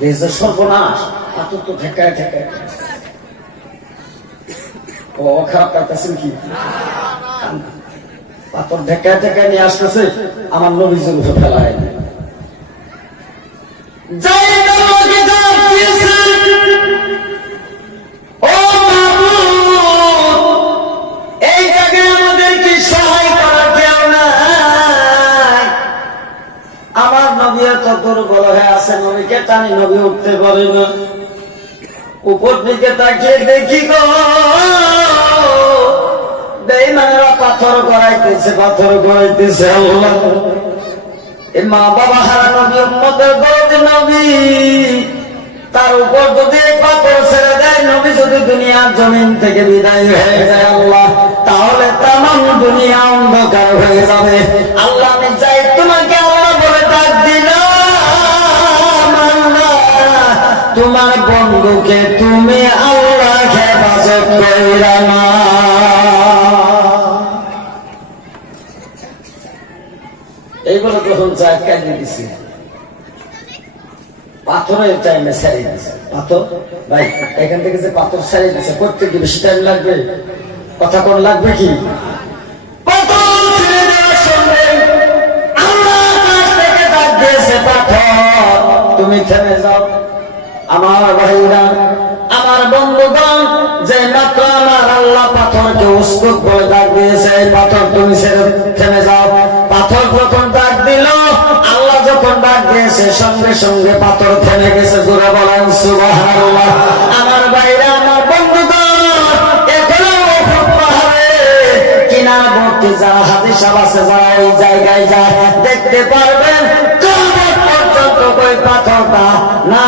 যে সর্বনাশ পাথর তো ঠেকায় ঠেকায়। ও, খারাপ কাটতেছেন কি? পাথর ঠেকায় ঠেকায় নিয়ে আসতেছে, আমার নবীজের ফেলায়। ফেলা নবীকে টানি, নবী উঠতে পারে না। উপর দিকে তাকিয়ে দেখি গো বেইমানেরা পাথর গড়াইতেছে পাথর গড়াইতেছে আল্লাহ। মা বাবা হারা নবী, উম্মতের নবী। তার উপর যদি পাথর ছেড়ে দেয়, নবী যদি দুনিয়ার জমিন থেকে বিদায় হয়ে যায় আল্লাহ, তাহলে তামাম দুনিয়া অন্ধকার হয়ে যাবে। আল্লাহ আমি চাই তোমাকে বন্ধুকে তুমি আল্লাহ হেফাজত কইরা না। এই বলে তখন চা কাটিয়ে দিছি? পাথরের টাইমে সারি দিছে। পাথর? ভাই, এখান থেকে যে পাথর সারি দিছে করতে কি বেশি টাইম লাগবে? কথা কোন লাগবে কি? তুমি থেমে যাও। আমার ভাইরা, আমার বন্ধুগণ, যে মাত্র আমার আল্লাহ পাথরকে উস্কুক বলে ডাক দিয়েছে পাথর তুমি থেমে যাও। পাথর যখন ডাক দিল, আল্লাহ যখন ডাক দিয়েছে, সঙ্গে সঙ্গে পাথর থেমে গেছে, জোরে বলেন, সুবহানাল্লাহ। আমার ভাইরা, আমার বন্ধুগণ পাহাড়ে। কিনারবর্তী যারা হাদিসা বাসে যারা এই জায়গায় যায়, দেখতে পারবেন পর্যন্ত ওই পাথরটা না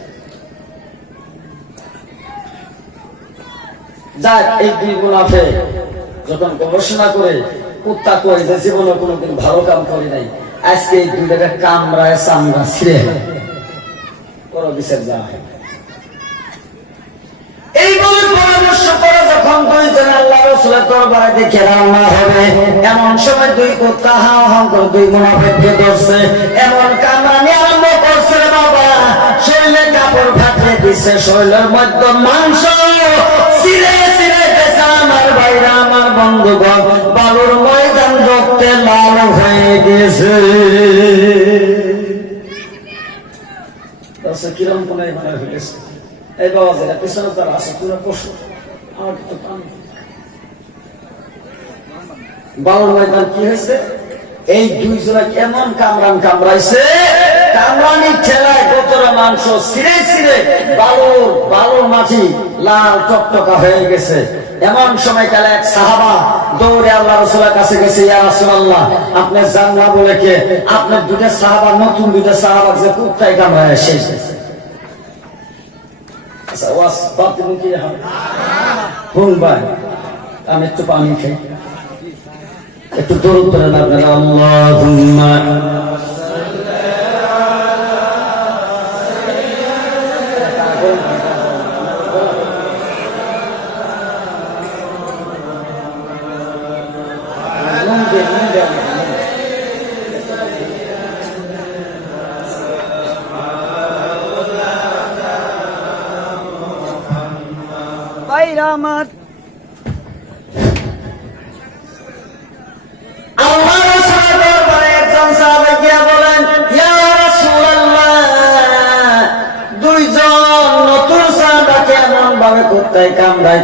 এই দুই মুনাফে যখন গবেষণা করে কুত্তা করে যে জীবনে কোনোদিন ভালো কাম করে নাই, আজকে এই কামড়ায় চামড়া ছিঁড়ে বিচার যাওয়া হয়। এমন সময় দুই কুত্তা হাও হাও করে দুই ধরছে, এমন কামড়ানি আরম্ভ করছে বাবা। শরীরে কাপড় ফাটিয়ে দিচ্ছে শরীরের মধ্যে মাংস গেছে আমার ভাইরা আমার বন্ধুগণ বালুর ময়দান রক্তে লাল হয়ে গেছে। ময়দান কি এই দুই জোড়া কেমন কামরান কামড়াইছে? কামরানি ঠেলায় কতটা মাংস ছিঁড়ে ছিঁড়ে বালুর বালুর মাটি লাল টকটকা হয়ে গেছে। এমন সময় কালে এক সাহাবা, দৌড়ে আল্লাহ রসুলের কাছে গেছে, ইয়া রাসূলুল্লাহ, আপনি জানলা বলে কে? আপনার দুটা সাহাবা, নতুন দুটা সাহাবা যে কুত্তায় কামড়ায় শেষ আচ্ছা আমি একটু পানি খাই। একটু দরুদ করেন আপনারা। আল্লাহুম্মা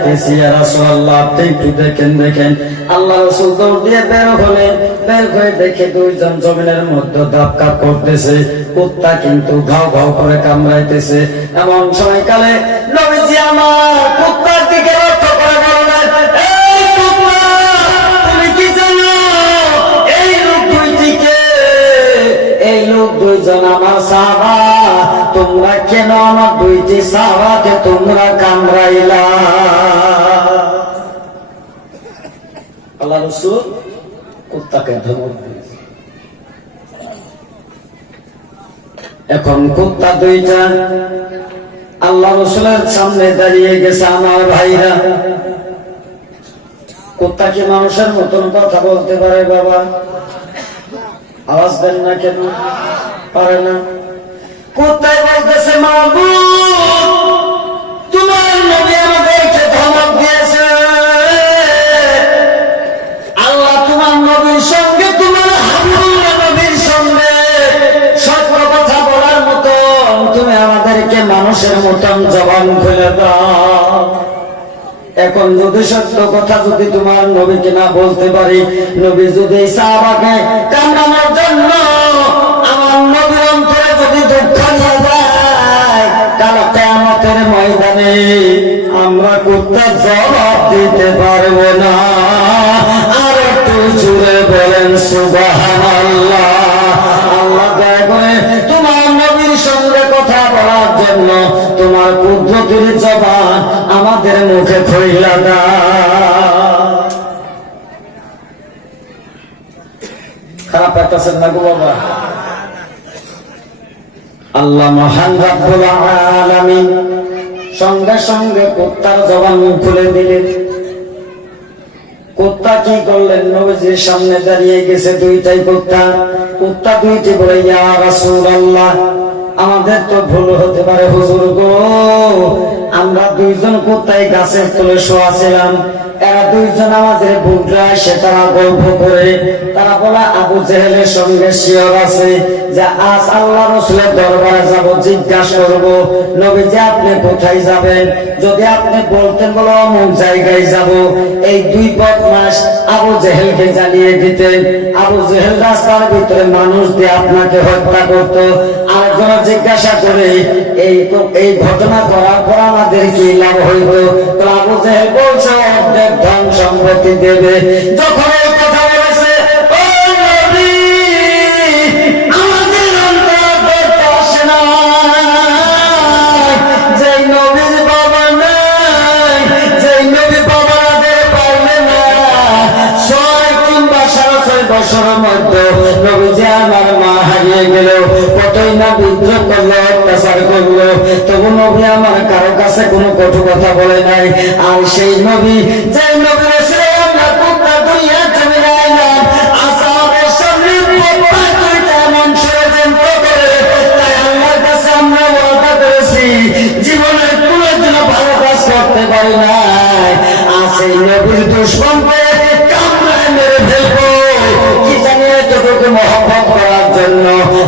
ইয়া রাসূলুল্লাহ, আপনি একটু দেখেন দেখেন। আল্লাহ রাসূল দৌড় দিয়ে বের হলেন বের হয়ে দেখে দুইজন জমিনের মধ্যে ধাক্কা করতেছে, কুত্তা কিন্তু ঘাও ঘাও করে কামড়াইতেছে। এমন সময়কালে আমার কুত্তার দিকে তোমরা কেন আমার দুইটি সাহাবাকে তোমরা কামড়াইলা? আল্লাহ কুত্তাকে ধমক এখন কুত্তা দুইটা আল্লাহ রসুলের সামনে দাঁড়িয়ে গেছে আমার ভাইরা। কুত্তা কি মানুষের মতন কথা বলতে পারে বাবা? আওয়াজ দেন না কেন? পারে না। কোথায় বলতেছে, মাহবুব আমাদেরকে মানুষের মতন জবান খুলে দাও। এখন যদি সত্য কথা যদি তোমার নবীকে না বলতে পারি, নবী যদি সাহাবাকে কান্নানোর জন্য আমার নবীর অন্তরে যদি দুঃখ নিয়ে যায়, তাহলে কেমতের ময়দানে আমরা কুত্তা জবাব দিতে পারব না। আর একটু জুড়ে বলেন আল্লাহ আল্লাহ তোমার জবান আমাদের মুখে দা খারাপ না গো বাবা? আল্লাহ মহান রাব্বুল আলামিন সঙ্গে সঙ্গে কুত্তার জবান খুলে দিলেন। কুত্তা কি করলেন? নবীজির সামনে দাঁড়িয়ে গেছে দুইটাই কুত্তা। কুত্তা দুইটি বলে, ইয়া রাসূলুল্লাহ। আমাদের তো ভুল হতে পারে, হুজুর গো। আমরা দুইজন কোথায় গাছের তলে শোয়া ছিলাম এরা দুইজন আমাদের বুকরা এসে তারা গল্প করে। তারা বলা, আবু জেহেলের সঙ্গে শিয়র আছে, যে আজ আল্লাহ রসুলের দরবারে যাব, জিজ্ঞাসা করব নবী যে আপনি কোথায় যাবেন? যদি আপনি বলতেন বলো অমুক জায়গায় যাব। এই দুই বদমাস আবু জেহেলকে জানিয়ে দিতেন, আবু জেহেল রাস্তার ভিতরে মানুষ দিয়ে আপনাকে হত্যা করত। আরেকজন জিজ্ঞাসা করে, এই তো, এই ঘটনা করার পর আমাদের কি লাভ হইতো তো আবু জেহেল বলছে, অর্ধেক ধন সম্পত্তি দেবে। যখন মা হারিয়ে গেল কতই না বিদ্রোহ করল, অত্যাচার করল, তবু নবী আমার কারও কাছে কোনো কটু কথা বলে নাই। আর সেই নবী যে নবী এসে আমরা কুত্তা দুনিয়া জমি আইলাম আসামের সামনে কুত্তা দুইটা এমন ষড়যন্ত্র করে, তাই আল্লাহর কাছে আমরা ওয়াদা করেছি, জীবনের করতে পারি নাই। আর সেই নবীর দুশ্মনকে মেরে ফেলব। কি জানি এতটুকু মহব্বত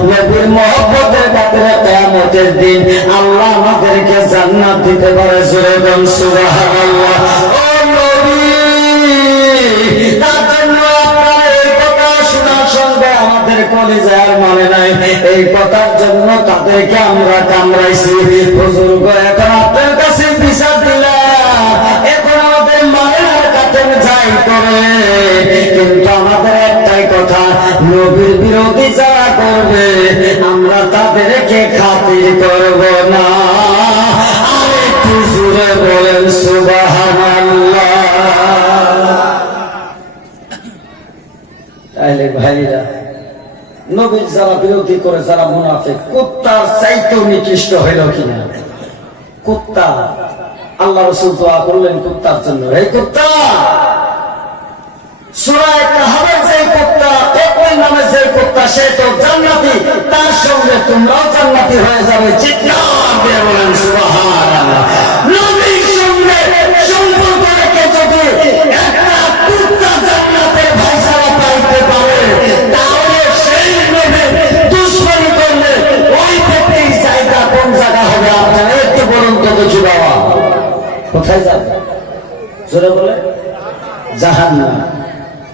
নবীর মহব্বতের কাতরে কেয়ামতের দিন আল্লাহ আমাদেরকে জান্নাত দিতে পারে। জন্য আপনার এই কথা মানে কথার জন্য তাদেরকে আমরা কামড়াইছি। হুজুর এখন আপনার কাছে বিচার দিলাম। এখন আমাদের মায়ের কাছে যাই করে কিন্তু আমাদের কথা নবীর বিরোধী যারা করবে, আমরা তাদেরকে খাতির করব না। আর একটু জুড়ে বলেন বিরোধী করে কুত্তার কিনা? আল্লাহ করলেন কুত্তার জন্য। কুত্তা! সে তো জান্নাতি, তার সঙ্গে তোমরাও জান্নাতি হয়ে যাবে। চিৎকার দিয়ে বলেন, সুবহানাল্লাহ। নবীর সঙ্গে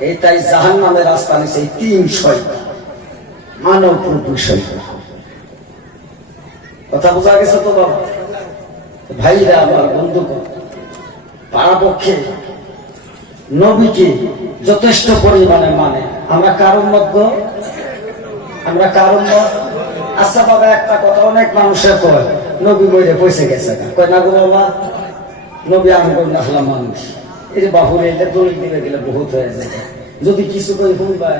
এই রাস্তা এই তিন শয়তান। মানব রূপী কথা বোঝা গেছে তো বাবা? ভাইরা আমার বন্ধু পাড়াপক্ষে নবীকে যথেষ্ট পরিমাণে মানে। আমরা কারণ মত আমরা কারণ মত আচ্ছা বাবা, একটা কথা অনেক মানুষের কয়, নবী মরে পয়সে গেছে গা। কয়, না গো বাবা, নবী আমি না হলাম মানুষ। এই যে বাহুরে এটা দলিল দিবে গেলে বহুত হয়ে যায়। যদি কিছু কই, শুনবাই।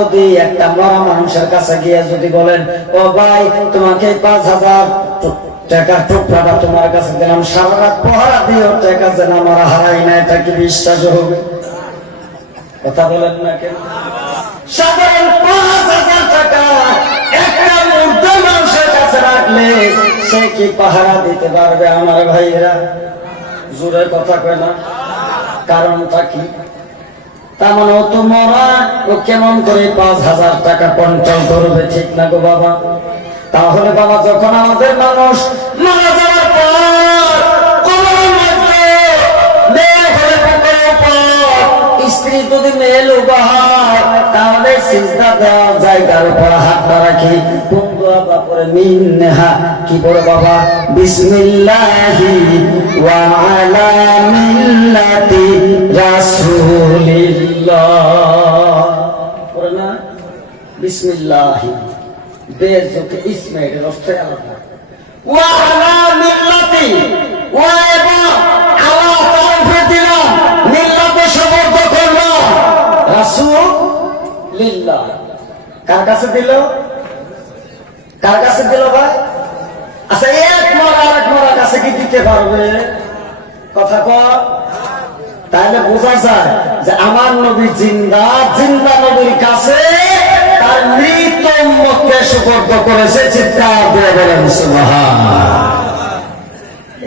যদি একটা মরা মানুষের কাছে গিয়ে যদি বলেন, ও ভাই, তোমাকে পাঁচ হাজার টাকার টুকরাটা তোমার কাছে দিলাম সারা রাত পহারা দিও টাকা যেন আমার হারাই না এটা কি বিশ্বাস হবে? কথা বলেন না কেন? সাধারণ পাঁচ হাজার টাকা একটা মূর্ত মানুষের কাছে রাখলে সে কি পাহারা দিতে পারবে আমার ভাইয়েরা? জোরে কথা কয় না। কারণটা কি? তার ও তো মরা, ও কেমন করে পাঁচ হাজার টাকা কন্ট্রোল করবে ঠিক না গো বাবা? তাহলে বাবা, যখন আমাদের মানুষ মারা যাওয়ার পর যদি মেয়ে লোবা তাহলে চিন্তা দেওয়ার জায়গার উপর হাত রাখি। বন্ধুয়া বাপরে মিন নেহা। কি করে বাবা? বিসমিল্লাহি ওয়া আলা মিল্লাতি রাসূলিল্লাহ। পড়ে কার কাছে দিল? কার কাছে দিল ভাই? আচ্ছা এক মরা আর এক মরার কাছে কি দিতে পারবে? কথা কর তাহলে বোঝা যায় যে আমার নবী জিন্দা জিন্দা নবীর কাছে তার মৃত উম্মতকে সুপর্দ করেছে চিৎকার দিয়ে বলেন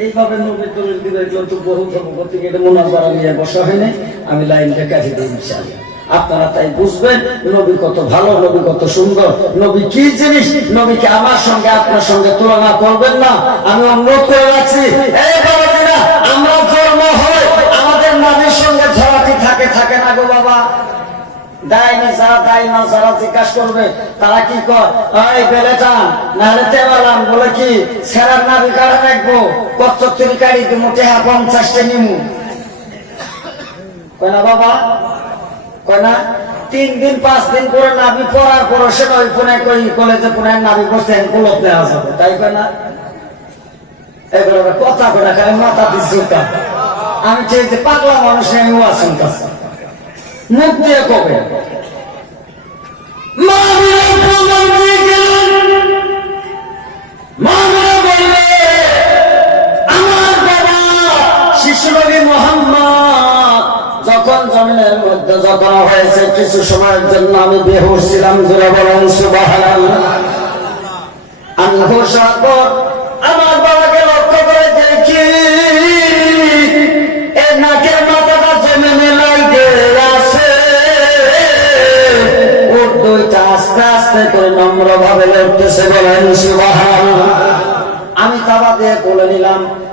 এইভাবে নবীর দলিল দিলে এগুলো তো বহু ধর্মপতি এটা মোনাজারা নিয়ে বসা হয়নি। আমি লাইনটা কাজে দিই, ইনশাআল্লাহ। আপনারা তাই বুঝবেন, নবী কত ভালো, নবী কত সুন্দর। নবী কি জিনিস? নবীকে আমার সঙ্গে, আপনার সঙ্গে তুলনা করবেন না? আমি অনুরোধ করে রাখছি আমরা জন্ম হয় আমাদের সঙ্গে থাকে থাকে না গো বাবা। বলে কি নাবি রাখব? বাবা? কয় না? তিন দিন, পাঁচ দিন পরে নাবি পড়ার পর সেটা ওই কই, কলেজে পুনে নাবি পড়ছে কুলত নেওয়া যাবে, তাই কয় না? এগুলো কথা করে খালি মাথা দিচ্ছি আমি চাই যে পাগলা মানুষ আমি ওয়াসন কাছে মুখ দিয়ে কবে? আমার বাবা শিশু মোহাম্মদ জমিনের মধ্যে যখন হয়েছে, কিছু সময়ের জন্য আমি বেহুশ ছিলাম, জোরে বলেন, সুবহানাল্লাহ। আমি হুশ পর আমার বাবাকে লক্ষ্য করে দেখি আমি তাবা দিয়ে কোলে নিলাম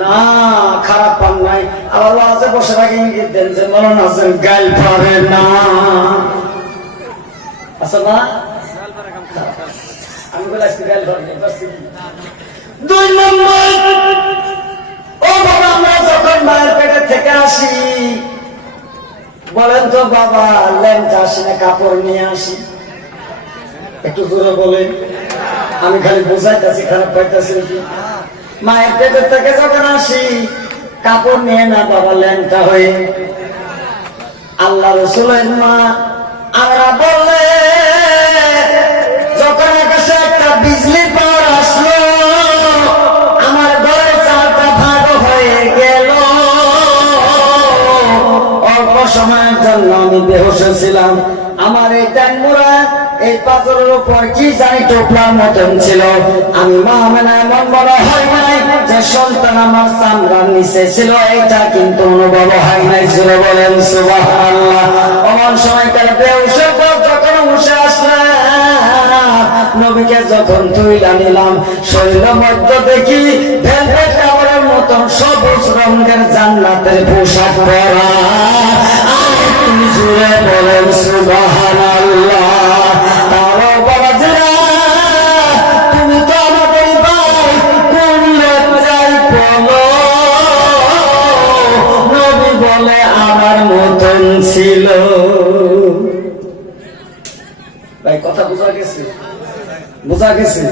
না, খারাপ পান নাই। বসে ইঙ্গিত দেন যে মরণ গাইল পারে না। না আমি বলে গাইল পারে? দুই নম্বর, ও বাবা, আমরা যখন মায়ের পেটে থেকে আসি, বলেন তো বাবা, ল্যাংটা আসি না, কাপড় নিয়ে আসি? একটু জোরে বলেন। আমি খালি বোঝাইতেছি, খারাপ পাইতেছি মায়ের পেটের থেকে যখন আসি, কাপড় নিয়ে না বাবা ল্যাংটা হয়ে। আল্লাহ রসুলের মা আমরা বললে, যখন আকাশে একটা বিজলি পাওয়ার আসলো, আমার ঘরে চালটা ভাগ হয়ে গেল। অল্প সময়ের জন্য আমি বেহস ছিলাম। আমার এই ট্যাঙ্গুরা এই পাথরের উপর কি জানি টোপলার মতন ছিল। আমি মা মেনা এমন মনে হয় নাই, যে সন্তান আমার চামড়ার নিচে ছিল, এটা কিন্তু অনুভব হয় নাই ছিল বলেন সুবাহ অমন সময়কার বেউসের পর যখন উঠে আসলাম নবীকে যখন তুইলা নিলাম মধ্য দেখি মতন সবুজ রঙের জান্নাতের পোশাক পরা। জুড়ে বলেন সুবহানাল্লাহ। মতন ছিল। ভাই, কথা বোঝা গেছে? বোঝা গেছে?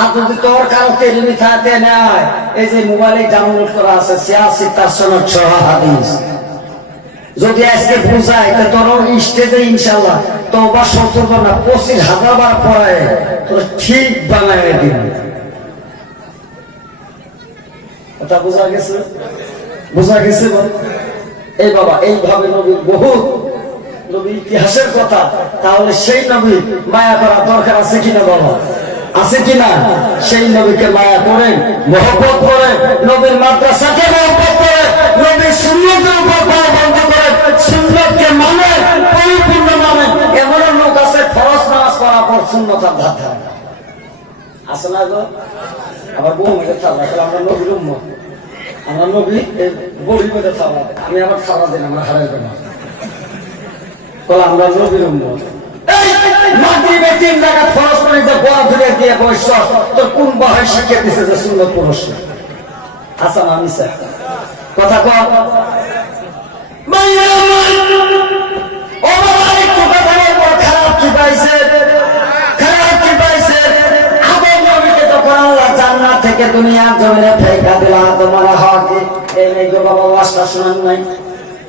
আর যদি তোর কারও তেলমি থাকতে নেয়, এই যে মোবাইলে ডাউনলোড করা আছে, ছিয়াশি তার সনদ সহ হাদিস। যদি আজকে বুঝায়, তো তোর স্টেজে ইনশাল্লাহ তো বা সত্তর না, পঁচিশ হাজার বার পড়ায় তোর ঠিক বানায় দিন কথা বোঝা গেছে? বোঝা গেছে? এই বাবা, এইভাবে নবীর বহুত নবী ইতিহাসের কথা, তাহলে সেই নবী মায়া করা দরকার আছে কিনা বলো আছে কিনা? সেই নবীকে মায়া করেন মহব্বত করে, নবীর মাদ্রাসাকে মহব্বত করে, নবীর বন্ধ করে, সুন্নতকে মানে মানে আবার বউ মেয়েদের থাকবে আমরা নবীর উম্মত। আমার নবী বড়ি মেয়েদের থাকবে আমি আবার খাওয়া দিন আমার হারাইবে না। বলে আমরা নবীর তোর কোন বহায় শিখিয়ে দিছে যে পুরুষ হাসান আমি কথা কর মাইয়া বলব, খারাপ কি পাইছে? থেকে দুনিয়ার জমিনে ফেকা দিলা তোমার হক। এই বাবা ওয়াজটা শুনান নাই।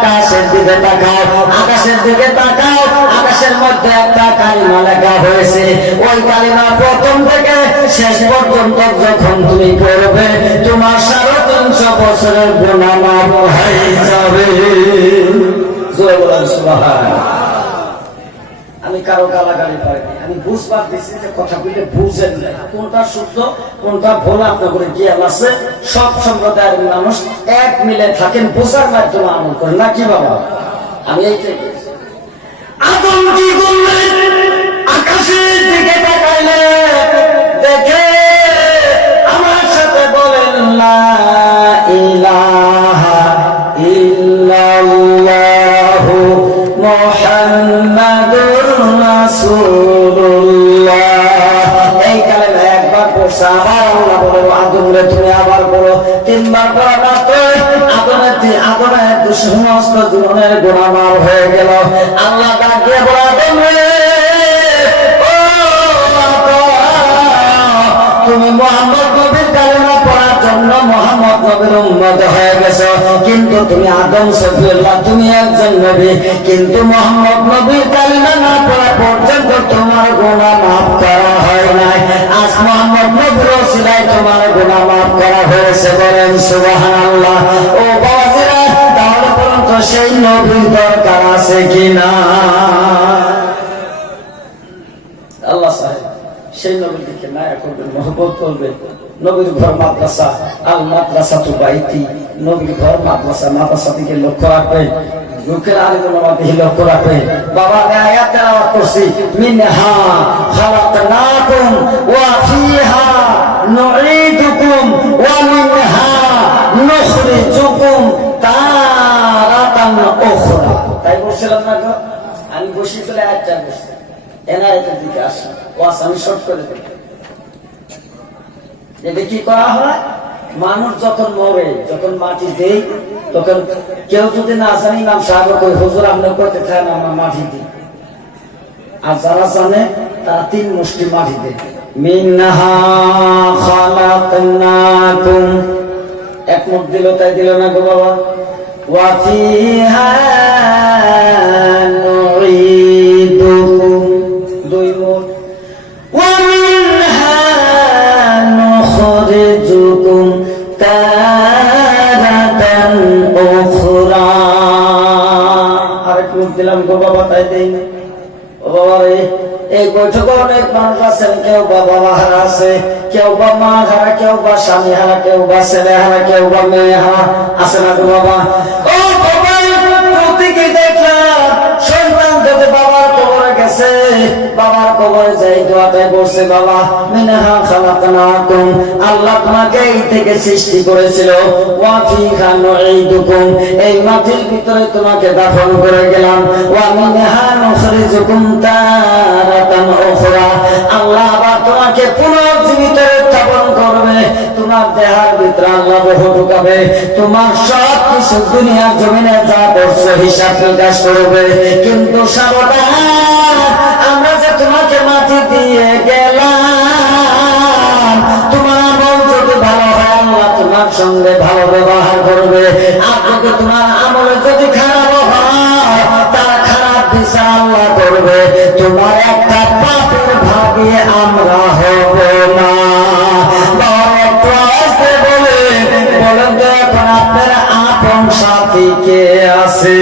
আকাশের দিকে তাকাও, আকাশের দিকে তাকাও, আকাশের মধ্যে একটা কালিমা লেখা হয়েছে। ওই কালিমা প্রথম থেকে শেষ পর্যন্ত যখন তুমি পড়বে, তোমার সাড়ে তিনশো বছরের গুণা মাফ হয়ে যাবে। বলেন সুবহানাল্লাহ। আমি কারও গালাগালি পাইনি আমি বুঝবার দিচ্ছি যে কথা বললে বুঝেন না কোনটা শুদ্ধ, কোনটা ভুল আপনার জ্ঞান আছে? সব সম্প্রদায়ের মানুষ এক মিলে থাকেন, বোঝার মাধ্যমে আমল করেন। না কি বাবা? আমি এইটাই আমার সাথে বলেন লা একবার আবার আল্লাহ বলে আদম রে তুমি আবার বলো তিনবার আদমের আদমের জীবনের হয়ে গেল। আল্লাহ নবীর উম্মত হয়ে গেছো। কিন্তু তুমি আদম সফিউল্লাহ, তুমি একজন নবী। কিন্তু মোহাম্মদ নবীর কালেমা না পড়া পর্যন্ত তোমার গুণা মাফ করা হয় নাই। আজ মোহাম্মদ নবীর ওসিলায় তোমার গুণা মাফ করা হয়েছে বলেন, সুবহানাল্লাহ। ও বাবাজিরা, তাহলে বলুন তো সেই নবীর দরকার আছে কিনা আল্লাহ সাহেব, সেই নবীর দিকে মায়া করবে মহব্বত করবে। নবীর ঘর মাদ্রাসা, আল মাদ্রাসা তু বাইতি, নবীর ঘর মাদ্রাসা মাদ্রাসা দিকে লক্ষ্য রাখবে আমি বসি চলে আয়াতটা বসছি এনায়েতের দিকে আসি। ওয়াস আমি শর্ট করে দিই এটা কি করা হয়? মানুষ যখন মরে, যখন মাটি দেই তখন কেউ যদি না জানি নাম সাহেব কই হুজুর, আপনি করতে চান আমার মাটি দিই আর যারা জানে, তারা তিন মুষ্টি মাটি দেয়। তাই দিল না গো বাবা। দিলাম গো বাবা তাই দেই ও বাবা রে, এই বৈঠকে অনেক মানুষ আছেন, কেউ বা বাবা হারা আছে, কেউ বা মা হারা কেউ বা স্বামী হারা কেউ বা ছেলে হারা কেউ বা মেয়ে হারা আছে না গো বাবা? ও বাবা, প্রতীকে দেখলাম। গেছে বাবার কবরে যাই দোয়াতে বসে, বাবা, মিনহা খালাকনাকুম। আল্লাহ তোমাকে এই থেকে সৃষ্টি করেছিল। ওয়া ফিহা এই মাটির ভিতরে তোমাকে দাফন করে গেলাম। ওয়া মিনহা নুখরিজুকুম তারাতান উখরা। আল্লাহ আবার তোমাকে পুনর্জীবিত উত্থাপন করবে। তোমার দেহার ভিতরে আল্লাহ বহু ঢুকাবে। তোমার সব কিছু দুনিয়ার জমিনে যা করছ হিসাব নিকাশ করবে। কিন্তু সাবধান দিয়ে গেলাম। তোমার আমল যদি ভালো হয়, আল্লাহ তোমার সঙ্গে ভালো ব্যবহার করবে। আর যদি তোমার আমল যদি খারাপ হয় খারাপ বিচার আল্লাহ করবে। তোমার একটা পাপের ভাগে আমরা হব না। বলেন তো এখন আপনার আপন সাথী কে আছে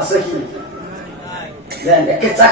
আছে কি দেন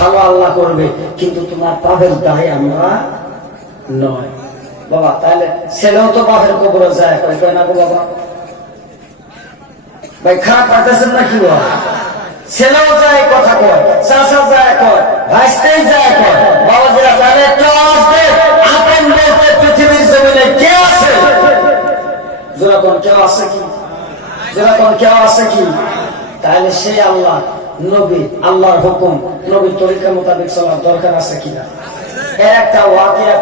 ভালো আল্লাহ করবে, কিন্তু তোমার পাপের দায় আমরা নয়। বাবা, তাহলে ছেলেও তো বাপের কবরে যায়, কয় কয়, না গো বাবা। ভাই, খারাপ পাইতেছেন না কি বাবা? ছেলেও যায়, কথা কয় চাষা যায়, কয় ভাইস্তেই যায়, কয় বাবা যারা জানে আপন বলতে পৃথিবীর জমিনে কে আছে? যেরকম কেউ আছে কি? যেরকম কেউ আছে কি? তাহলে সেই আল্লাহ নবী, আল্লাহর হুকুম, নবীর তরিকা মোতাবেক চলার দরকার আছে কিনা? এর একটা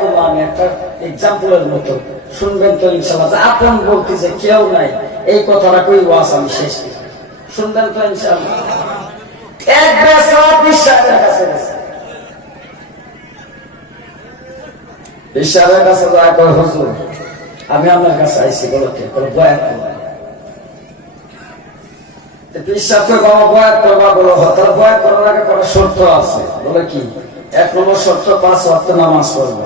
কুমান একটা এক্সাম্পলের মতো। শুনবেন তো আপন বলতে যে কেউ নাই, এই কথাটা কই ওয়াজ আমি শেষ শুনবেন তো এক বেসা বিশ্বাসের কাছে আমি আপনার কাছে আইসি বলতে বলো বয়াত করো বিশ্বাস করে বাবা বয়াত করবা বলো হ, বয়াত করার আগে করা শর্ত আছে। বলে কি? এক নম্বর শর্ত পাঁচ ওয়াক্ত নামাজ নামাজ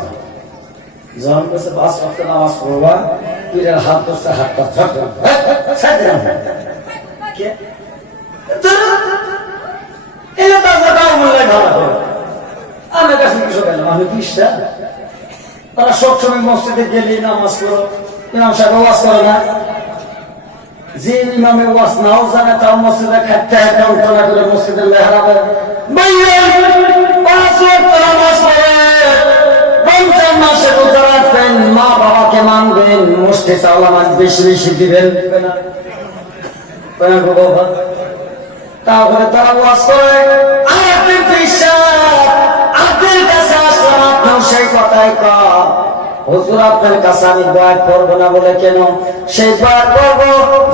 আমি বিশ্বাস তারা সবসময় মসজিদে গেলে নামাজ ইমাম সাহেব ওয়াজ করে না। যে ইমামে ওয়াজ নাও জানে, তাও মসজিদে হাতে উঠনা করে মসজিদে লেহারাবে মা বাবাকে মানবেন, মুষ্টি চাওলা মাছ বেশি বেশি দিবেন? তারপরে তারা ওয়াজ করে আর আপনি সেই কথাই কর হুজুর, আপনার কাছে আমি বয়াত করব না বলে কেন? সেই বয়াত করব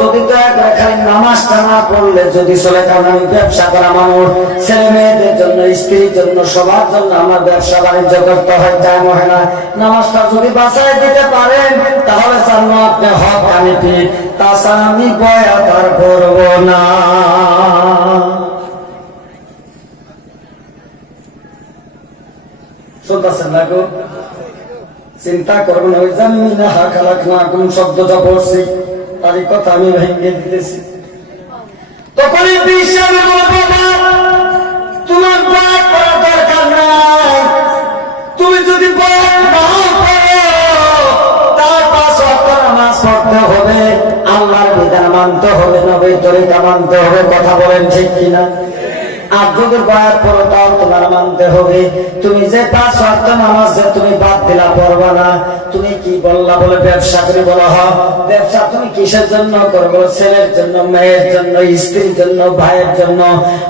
যদি দয়া করে খালি নামাজটা না পড়লে যদি চলে কারণ আমি ব্যবসা করা মানুষ। ছেলে মেয়েদের জন্য, স্ত্রীর জন্য, সবার জন্য আমার ব্যবসা বাণিজ্য করতে হয় টাইম হয় না। নামাজটা যদি বাঁচাই দিতে পারেন, তাহলে জানো আপনি হক আমি ঠিক। তাছাড়া আমি বয়াত আর করব না। শুনতেছেন গো? চিন্তা করবেন ওই জানি হা খালাক না, কোন শব্দটা পড়ছি। তারই কথা আমি ভেঙে দিতেছি। তোমার দরকার নাই। তুমি যদি নাও করো, তার পাঁচ হবে, আল্লাহর বিধান মানতে হবে, নবীর তরিকা মানতে হবে, কথা বলেন ঠিক কিনা? আর যদি বয়ার তাও তোমার মানতে হবে। তুমি যে পাঁচ নামাজ যে তুমি বাদ দিলা, পড়বা না। তুমি কি বললা বলে ব্যবসা করে বলা ব্যবসা তুমি কিসের জন্য করব? ছেলের জন্য, মেয়ের জন্য, স্ত্রীর জন্য, ভাইয়ের জন্য।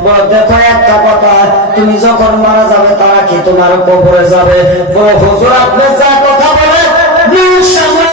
বলো, দেখো একটা কথা, তুমি যখন মারা যাবে, তারা কি তোমার কবরে যাবে? বলো, হুজুর, আপনি যা কথা